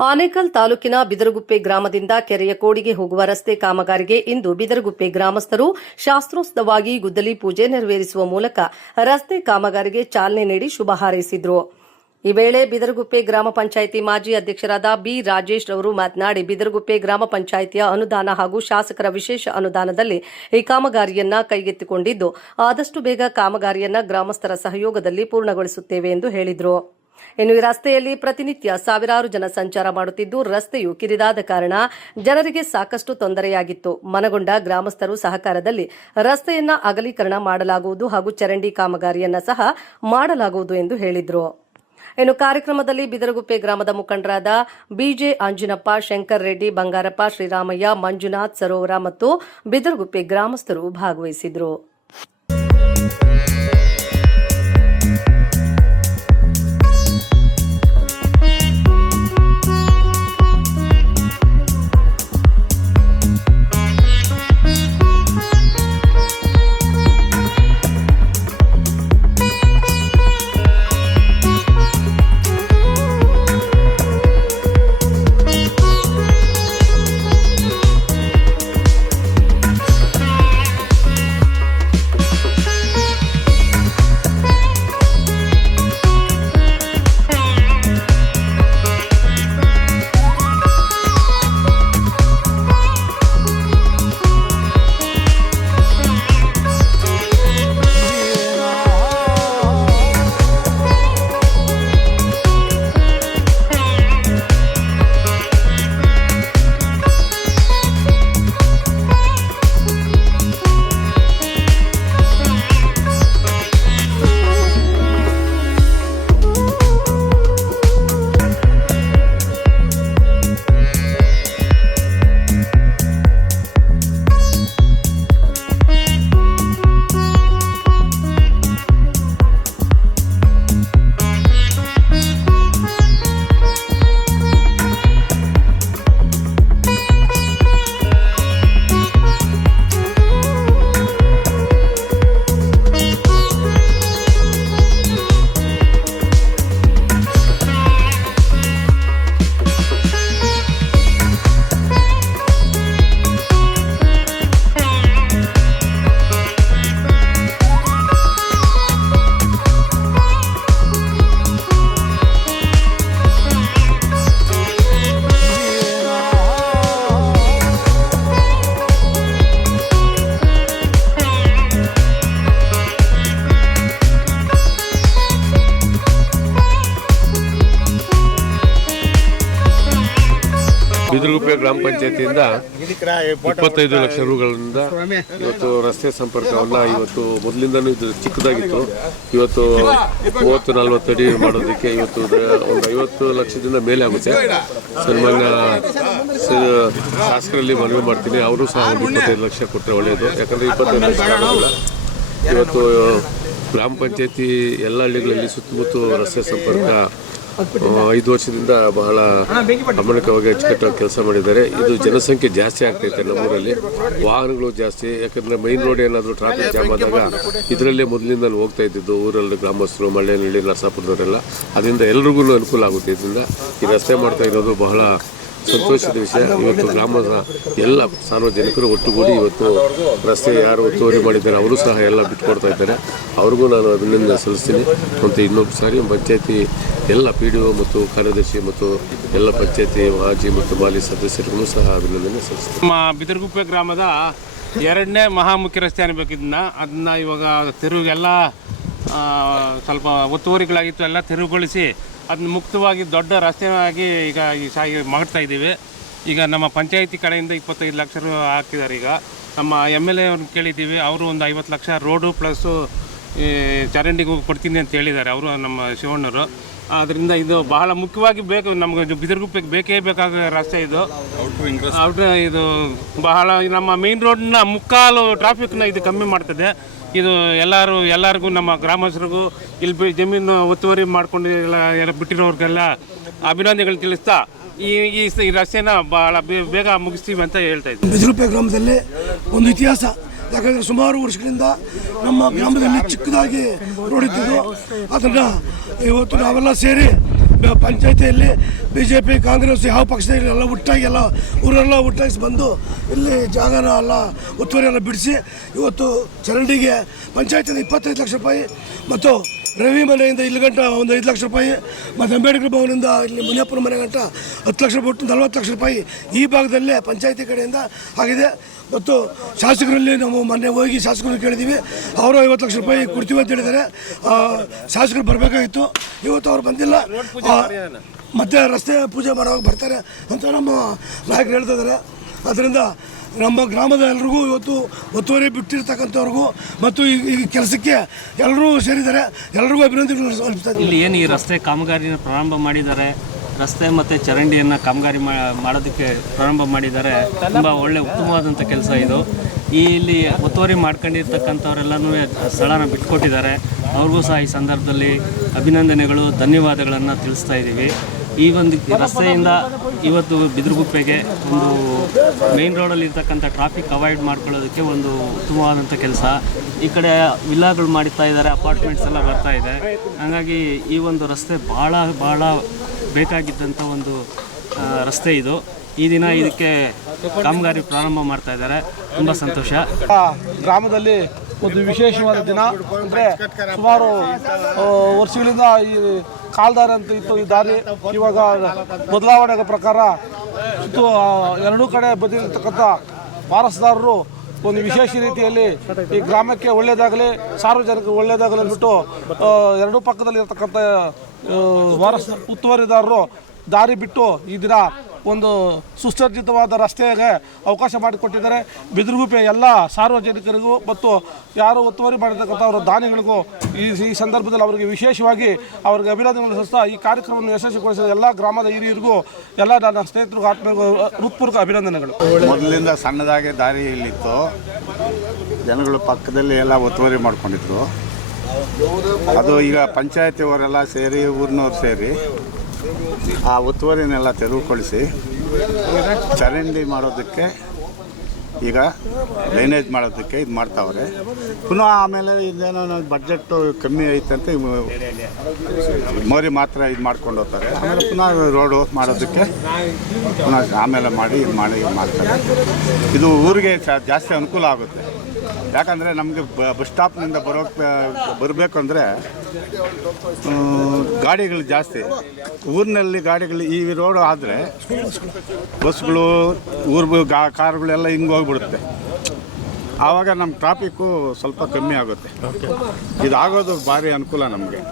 ಆನೇಕಲ್ ತಾಲೂಕಿನ ಬಿದರಗುಪ್ಪೆ ಗ್ರಾಮದಿಂದ ಕೆರೆಯ ಕೋಡಿಗೆ ಹೋಗುವ ರಸ್ತೆ ಕಾಮಗಾರಿಗೆ ಇಂದು ಬಿದರಗುಪ್ಪೆ ಗ್ರಾಮಸ್ಥರು ಶಾಸ್ತ್ರೋಕ್ತವಾಗಿ ಗುದ್ದಲಿ ಪೂಜೆ ನೆರವೇರಿಸುವ ಮೂಲಕ ರಸ್ತೆ ಕಾಮಗಾರಿಗೆ ಚಾಲನೆ ನೀಡಿ ಶುಭ ಹಾರೈಸಿದರು. ಈ ವೇಳೆ ಬಿದರಗುಪ್ಪೆ ಗ್ರಾಮ ಪಂಚಾಯಿತಿ ಮಾಜಿ ಅಧ್ಯಕ್ಷರಾದ ಬಿ ರಾಜೇಶ್ ಅವರು ಮಾತನಾಡಿ, ಬಿದರಗುಪ್ಪೆ ಗ್ರಾಮ ಪಂಚಾಯಿತಿಯ ಅನುದಾನ ಹಾಗೂ ಶಾಸಕರ ವಿಶೇಷ ಅನುದಾನದಲ್ಲಿ ಈ ಕಾಮಗಾರಿಯನ್ನ ಕೈಗೆತ್ತಿಕೊಂಡಿದ್ದು, ಆದಷ್ಟು ಬೇಗ ಕಾಮಗಾರಿಯನ್ನ ಗ್ರಾಮಸ್ಥರ ಸಹಯೋಗದಲ್ಲಿ ಪೂರ್ಣಗೊಳಿಸುತ್ತೇವೆ ಎಂದು ಹೇಳಿದರು. ಇನ್ನು ಈ ರಸ್ತೆಯಲ್ಲಿ ಪ್ರತಿನಿತ್ಯ ಸಾವಿರಾರು ಜನ ಸಂಚಾರ ಮಾಡುತ್ತಿದ್ದು, ರಸ್ತೆಯು ಕಿರಿದಾದ ಕಾರಣ ಜನರಿಗೆ ಸಾಕಷ್ಟು ತೊಂದರೆಯಾಗಿತ್ತು. ಮನಗೊಂಡ ಗ್ರಾಮಸ್ಥರು ಸಹಕಾರದಲ್ಲಿ ರಸ್ತೆಯನ್ನ ಅಗಲೀಕರಣ ಮಾಡಲಾಗುವುದು ಹಾಗೂ ಚರಂಡಿ ಕಾಮಗಾರಿಯನ್ನ ಸಹ ಮಾಡಲಾಗುವುದು ಎಂದು ಹೇಳಿದರು. ಇನ್ನು ಕಾರ್ಯಕ್ರಮದಲ್ಲಿ ಬಿದರಗುಪ್ಪೆ ಗ್ರಾಮದ ಮುಖಂಡರಾದ ಬಿಜೆ ಅಂಜಿನಪ್ಪ, ಶಂಕರ್ ರೆಡ್ಡಿ, ಬಂಗಾರಪ್ಪ, ಶ್ರೀರಾಮಯ್ಯ, ಮಂಜುನಾಥ್, ಸರೋವರ ಮತ್ತು ಬಿದರಗುಪ್ಪೆ ಗ್ರಾಮಸ್ಥರು ಭಾಗವಹಿಸಿದರು. ಬಿದರಗುಪ್ಪೆ ಗ್ರಾಮ ಪಂಚಾಯತಿಯಿಂದ 25 ಲಕ್ಷ ರೂಗಳಿಂದ ಇವತ್ತು ರಸ್ತೆ ಸಂಪರ್ಕವನ್ನು ಇವತ್ತು ಮೊದಲಿಂದನೂ ಇದು ಚಿಕ್ಕದಾಗಿತ್ತು. ಇವತ್ತು 30-40 ಅಡಿ ಮಾಡೋದಕ್ಕೆ ಇವತ್ತು ಒಂದು 50 ಲಕ್ಷದಿಂದ ಮೇಲೆ ಆಗುತ್ತೆ. ಸನ್ಮಾನ್ಯ ಶಾಸಕರಲ್ಲಿ ಮನವಿ ಮಾಡ್ತೀನಿ, ಅವರು ಸಹ ಒಂದು 25 ಲಕ್ಷ ಕೊಟ್ಟರೆ ಒಳ್ಳೆಯದು. ಯಾಕಂದರೆ 25 ಲಕ್ಷ ಆಗೋದಿಲ್ಲ. ಇವತ್ತು ಗ್ರಾಮ ಪಂಚಾಯತಿ ಎಲ್ಲ ಹಳ್ಳಿಗಳಲ್ಲಿ ಸುತ್ತಮುತ್ತ ರಸ್ತೆ ಸಂಪರ್ಕ 5 ವರ್ಷದಿಂದ ಬಹಳ ಗಮನಕವಾಗಿ ಅಚ್ಚುಕಟ್ಟಾಗಿ ಕೆಲಸ ಮಾಡಿದ್ದಾರೆ. ಇದು ಜನಸಂಖ್ಯೆ ಜಾಸ್ತಿ ಆಗ್ತೈತೆ ನಮ್ಮೂರಲ್ಲಿ, ವಾಹನಗಳು ಜಾಸ್ತಿ. ಯಾಕಂದರೆ ಮೈನ್ ರೋಡ್ ಏನಾದರೂ ಟ್ರಾಫಿಕ್ ಜಾಮ್ ಆದಾಗ ಇದರಲ್ಲೇ ಮೊದಲಿಂದ ಹೋಗ್ತಾ ಇದ್ದಿದ್ದು ಊರಲ್ಲಿ ಗ್ರಾಮಸ್ಥರು, ಮಳ್ಳೆನಹಳ್ಳಿ, ನರಸಾಪುರದವರೆಲ್ಲ. ಅದರಿಂದ ಎಲ್ರಿಗೂ ಅನುಕೂಲ ಆಗುತ್ತೆ. ಇದರಿಂದ ಈ ರಸ್ತೆ ಮಾಡ್ತಾ ಇರೋದು ಬಹಳ ಸಂತೋಷದ ವಿಷಯ. ಇವತ್ತು ಗ್ರಾಮದ ಎಲ್ಲ ಸಾರ್ವಜನಿಕರು ಒಟ್ಟುಗೂಡಿ ಇವತ್ತು ರಸ್ತೆ ಯಾರು ಒತ್ತುವರಿ ಮಾಡಿದ್ದಾರೆ ಅವರು ಸಹ ಎಲ್ಲ ಬಿಟ್ಟುಕೊಡ್ತಾ ಇದ್ದಾರೆ. ಅವ್ರಿಗೂ ನಾನು ಅಭಿನಂದನೆ ಸಲ್ಲಿಸ್ತೀನಿ. ಮತ್ತು ಇನ್ನೊಬ್ಬ ಸಾರಿ ಪಂಚಾಯತಿ ಎಲ್ಲ PDO ಮತ್ತು ಕಾರ್ಯದರ್ಶಿ ಮತ್ತು ಎಲ್ಲ ಪಂಚಾಯತಿ ಮಾಜಿ ಮತ್ತು ಮಾಲಿ ಸದಸ್ಯರಿಗೂ ಸಹ ಅಭಿನಂದನೆ ಸಲ್ಲಿಸ್ತೀನಿ. ನಮ್ಮ ಬಿದರಗುಪ್ಪೆ ಗ್ರಾಮದ 2ನೇ ಮಹಾಮುಖ್ಯ ರಸ್ತೆ ಅನ್ನಬೇಕು. ಅದನ್ನು ಇವಾಗ ತೆರವುಗೆಲ್ಲ ಸ್ವಲ್ಪ ಒತ್ತುವರಿಗಳಾಗಿತ್ತು, ಎಲ್ಲ ತೆರವುಗೊಳಿಸಿ ಅದನ್ನ ಮುಕ್ತವಾಗಿ ದೊಡ್ಡ ರಸ್ತೆಯಾಗಿ ಈಗ ಮಾಡ್ತಾ ಇದ್ದೀವಿ. ಈಗ ನಮ್ಮ ಪಂಚಾಯಿತಿ ಕಡೆಯಿಂದ 25 ಲಕ್ಷ ಹಾಕಿದ್ದಾರೆ. ಈಗ ನಮ್ಮ MLA ಅವ್ರನ್ನ ಕೇಳಿದ್ದೀವಿ, ಅವರು ಒಂದು 50 ಲಕ್ಷ ರೋಡು ಪ್ಲಸ್ಸು ಚರಂಡಿಗೂ ಕೊಡ್ತೀನಿ ಅಂತ ಹೇಳಿದ್ದಾರೆ ಅವರು, ನಮ್ಮ ಶಿವಣ್ಣವರು. ಆದ್ದರಿಂದ ಇದು ಬಹಳ ಮುಖ್ಯವಾಗಿ ಬೇಕು ನಮಗೆ, ಬಿದರಗುಪ್ಪೆಗೆ ಬೇಕೇ ಬೇಕಾದ ರಸ್ತೆ ಇದು. ಇದು ಬಹಳ ನಮ್ಮ ಮೇನ್ ರೋಡ್ನ ಮುಕ್ಕಾಲು ಟ್ರಾಫಿಕ್ನ ಇದು ಕಮ್ಮಿ ಮಾಡ್ತದೆ. ಇದು ಎಲ್ಲರಿಗೂ ನಮ್ಮ ಗ್ರಾಮಸ್ಥರಿಗೂ ಇಲ್ಲಿ ಜಮೀನು ಒತ್ತುವರಿ ಮಾಡ್ಕೊಂಡು ಎಲ್ಲ ಬಿಟ್ಟಿರೋರಿಗೆಲ್ಲ ಅಭಿನಂದನೆಗಳು ತಿಳಿಸ್ತಾ ಈ ರಸ್ತೆನ ಭಾಳ ಬೇಗ ಮುಗಿಸ್ತೀವಿ ಅಂತ ಹೇಳ್ತಾ ಇದ್ದೀವಿ. ಬಿದರಗುಪ್ಪೆ ಗ್ರಾಮದಲ್ಲಿ ಒಂದು ಇತಿಹಾಸ. ಯಾಕಂದರೆ ಸುಮಾರು ವರ್ಷಗಳಿಂದ ನಮ್ಮ ಗ್ರಾಮದಲ್ಲಿ ಚಿಕ್ಕದಾಗಿ ರೋಡ್ ಇದ್ದಿದ್ದು, ಅದನ್ನು ಇವತ್ತು ನಾವೆಲ್ಲ ಸೇರಿ ಪಂಚಾಯತಿಯಲ್ಲಿ BJP ಕಾಂಗ್ರೆಸ್ ಯಾವ ಪಕ್ಷದಲ್ಲಿ ಎಲ್ಲ ಒಟ್ಟಾಗಿ ಎಲ್ಲ ಊರೆಲ್ಲ ಒಟ್ಟಾಗಿ ಬಂದು ಇಲ್ಲಿ ಜಾಗನ ಎಲ್ಲ ಒತ್ತುವರಿ ಎಲ್ಲ ಬಿಡಿಸಿ ಇವತ್ತು ಚರಂಡಿಗೆ ಪಂಚಾಯತಿಂದ 25 ಲಕ್ಷ ರೂಪಾಯಿ ಮತ್ತು ರವಿ ಮನೆಯಿಂದ ಇಲ್ಲಿ ಗಂಟ ಒಂದು 5 ಲಕ್ಷ ರೂಪಾಯಿ ಮತ್ತು ಅಂಬೇಡ್ಕರ್ ಭವನದಿಂದ ಇಲ್ಲಿ ಮುನಿಯಪ್ಪನ ಮನೆ ಗಂಟ 10 ಲಕ್ಷ ಬಿಟ್ಟು 40 ಲಕ್ಷ ರೂಪಾಯಿ ಈ ಭಾಗದಲ್ಲೇ ಪಂಚಾಯತಿ ಕಡೆಯಿಂದ ಆಗಿದೆ. ಮತ್ತು ಶಾಸಕರಲ್ಲಿ ನಾವು ಮೊನ್ನೆ ಹೋಗಿ ಶಾಸಕರು ಕೇಳಿದ್ದೀವಿ, ಅವರು 50 ಲಕ್ಷ ರೂಪಾಯಿ ಕೊಡ್ತೀವಿ ಅಂತ ಹೇಳಿದ್ದಾರೆ. ಶಾಸಕರು ಬರಬೇಕಾಗಿತ್ತು, ಇವತ್ತು ಅವ್ರು ಬಂದಿಲ್ಲ. ಮತ್ತೆ ರಸ್ತೆ ಪೂಜೆ ಮಾಡೋವಾಗ ಬರ್ತಾರೆ ಅಂತ ನಮ್ಮ ನಾಯಕರು ಹೇಳ್ತಾ ಇದ್ದಾರೆ. ಅದರಿಂದ ನಮ್ಮ ಗ್ರಾಮದ ಎಲ್ರಿಗೂ ಇವತ್ತು ಒತ್ತುವರಿ ಬಿಟ್ಟಿರ್ತಕ್ಕಂಥವ್ರಿಗೂ ಮತ್ತು ಈ ಕೆಲಸಕ್ಕೆ ಎಲ್ಲರೂ ಸೇರಿದ್ದಾರೆ, ಎಲ್ರಿಗೂ ಅಭಿನಂದನೆಗಳು ಸಲ್ಲಿಸ್ತಾ ಇದ್ದೀವಿ. ಇಲ್ಲಿ ಏನು ಈ ರಸ್ತೆ ಕಾಮಗಾರಿನ ಪ್ರಾರಂಭ ಮಾಡಿದ್ದಾರೆ, ರಸ್ತೆ ಮತ್ತು ಚರಂಡಿಯನ್ನು ಕಾಮಗಾರಿ ಮಾಡೋದಕ್ಕೆ ಪ್ರಾರಂಭ ಮಾಡಿದ್ದಾರೆ. ತುಂಬ ಒಳ್ಳೆ ಉತ್ತಮವಾದಂಥ ಕೆಲಸ ಇದು. ಇಲ್ಲಿ ಒತ್ತುವರಿ ಮಾಡ್ಕೊಂಡಿರ್ತಕ್ಕಂಥವರೆಲ್ಲನೂ ಸ್ಥಳನ ಬಿಟ್ಕೊಟ್ಟಿದ್ದಾರೆ. ಅವ್ರಿಗೂ ಸಹ ಈ ಸಂದರ್ಭದಲ್ಲಿ ಅಭಿನಂದನೆಗಳು, ಧನ್ಯವಾದಗಳನ್ನು ತಿಳಿಸ್ತಾ ಇದ್ದೀವಿ. ಈ ಒಂದು ರಸ್ತೆಯಿಂದ ಇವತ್ತು ಬಿದಿರುಗುಪ್ಪೆಗೆ ಒಂದು ಮೇನ್ ರೋಡಲ್ಲಿ ಇರ್ತಕ್ಕಂಥ ಟ್ರಾಫಿಕ್ ಅವಾಯ್ಡ್ ಮಾಡ್ಕೊಳ್ಳೋದಕ್ಕೆ ಒಂದು ಉತ್ತಮವಾದಂಥ ಕೆಲಸ. ಈ ಕಡೆ ವಿಲ್ಲಾಗಳು ಮಾಡ್ತಾ ಇದ್ದಾರೆ, ಅಪಾರ್ಟ್ಮೆಂಟ್ಸ್ ಎಲ್ಲ ಬರ್ತಾ ಇದೆ. ಹಾಗಾಗಿ ಈ ಒಂದು ರಸ್ತೆ ಭಾಳ ಬೇಕಾಗಿದ್ದಂಥ ಒಂದು ರಸ್ತೆ ಇದು. ಈ ದಿನ ಇದಕ್ಕೆ ಕಾಮಗಾರಿ ಪ್ರಾರಂಭ ಮಾಡ್ತಾ ಇದ್ದಾರೆ. ತುಂಬ ಸಂತೋಷ. ಗ್ರಾಮದಲ್ಲಿ ಒಂದು ವಿಶೇಷವಾದ ದಿನ ಅಂದರೆ ಸುಮಾರು ವರ್ಷಗಳಿಂದ ಈ ಕಾಲ್ದಾರಿ ಅಂತ ಇತ್ತು ಈ ದಾರಿ. ಇವಾಗ ಬದಲಾವಣೆಗಳ ಪ್ರಕಾರ ಸುತ್ತು ಎರಡೂ ಕಡೆ ಬದಿರ್ತಕ್ಕಂಥ ವಾರಸುದಾರರು ಒಂದು ವಿಶೇಷ ರೀತಿಯಲ್ಲಿ ಈ ಗ್ರಾಮಕ್ಕೆ ಒಳ್ಳೆಯದಾಗಲಿ, ಸಾರ್ವಜನಿಕರಿಗೆ ಒಳ್ಳೆಯದಾಗಲಿ ಅಂದ್ಬಿಟ್ಟು ಎರಡೂ ಪಕ್ಕದಲ್ಲಿರ್ತಕ್ಕಂಥ ಉತ್ತುವರಿದಾರರು ದಾರಿ ಬಿಟ್ಟು ಈ ದಿನ ಒಂದು ಸುಸಜ್ಜಿತವಾದ ರಸ್ತೆಗೆ ಅವಕಾಶ ಮಾಡಿಕೊಟ್ಟಿದ್ದಾರೆ. ಬಿದಿರುಗುಪ್ಪೆ ಎಲ್ಲ ಸಾರ್ವಜನಿಕರಿಗೂ ಮತ್ತು ಯಾರು ಒತ್ತುವರಿ ಮಾಡಿರ್ತಕ್ಕಂಥ ಅವರ ದಾನಿಗಳಿಗೂ ಈ ಸಂದರ್ಭದಲ್ಲಿ ಅವರಿಗೆ ವಿಶೇಷವಾಗಿ ಅವರಿಗೆ ಅಭಿನಂದನೆಗಳು ಸಲ್ಲಿಸ್ತಾ ಈ ಕಾರ್ಯಕ್ರಮವನ್ನು ಯಶಸ್ವಿಗೊಳಿಸಿದ ಎಲ್ಲ ಗ್ರಾಮದ ಹಿರಿಯರಿಗೂ ಎಲ್ಲ ನನ್ನ ಸ್ನೇಹಿತರಿಗೂ ಆತ್ಮೀಯ ಹೃತ್ಪೂರ್ವಕ ಅಭಿನಂದನೆಗಳು. ಮೊದಲಿಂದ ಸಣ್ಣದಾಗಿ ದಾರಿ ಇಲ್ಲಿತ್ತು, ಜನಗಳು ಪಕ್ಕದಲ್ಲಿ ಎಲ್ಲ ಒತ್ತುವರಿ ಮಾಡ್ಕೊಂಡಿದ್ರು. ಅದು ಈಗ ಪಂಚಾಯತಿಯವರೆಲ್ಲ ಸೇರಿ ಊರಿನವ್ರು ಸೇರಿ ಆ ಒತ್ತುವರಿನೆಲ್ಲ ತೆರವುಗೊಳಿಸಿ ಚರಂಡಿ ಮಾಡೋದಕ್ಕೆ, ಈಗ ಡ್ರೈನೇಜ್ ಮಾಡೋದಕ್ಕೆ ಇದು ಮಾಡ್ತಾವ್ರೆ. ಪುನಃ ಆಮೇಲೆ ಇದೇನೋ ಬಡ್ಜೆಟ್ಟು ಕಮ್ಮಿ ಐತಂತ ಮೋರಿ ಮಾತ್ರ ಇದು ಮಾಡ್ಕೊಂಡು ಹೋಗ್ತಾರೆ. ಆಮೇಲೆ ಪುನಃ ರೋಡು ಮಾಡೋದಕ್ಕೆ ಪುನಃ ಆಮೇಲೆ ಮಾಡಿ ಇದು ಮಾಡ್ತಾರೆ. ಇದು ಊರಿಗೆ ಜಾಸ್ತಿ ಅನುಕೂಲ ಆಗುತ್ತೆ. ಯಾಕಂದರೆ ನಮಗೆ ಬಸ್ ಸ್ಟಾಪ್ನಿಂದ ಬರಬೇಕು ಅಂದರೆ ಗಾಡಿಗಳು ಜಾಸ್ತಿ, ಊರಿನಲ್ಲಿ ಗಾಡಿಗಳು ಈ ರೋಡು ಆದರೆ ಬಸ್ಗಳು ಕಾರುಗಳೆಲ್ಲ ಹಿಂಗೆ ಹೋಗ್ಬಿಡುತ್ತೆ. ಆವಾಗ ನಮ್ಮ ಟ್ರಾಫಿಕ್ಕು ಸ್ವಲ್ಪ ಕಮ್ಮಿ ಆಗುತ್ತೆ. ಇದಾಗೋದು ಭಾರಿ ಅನುಕೂಲ ನಮಗೆ.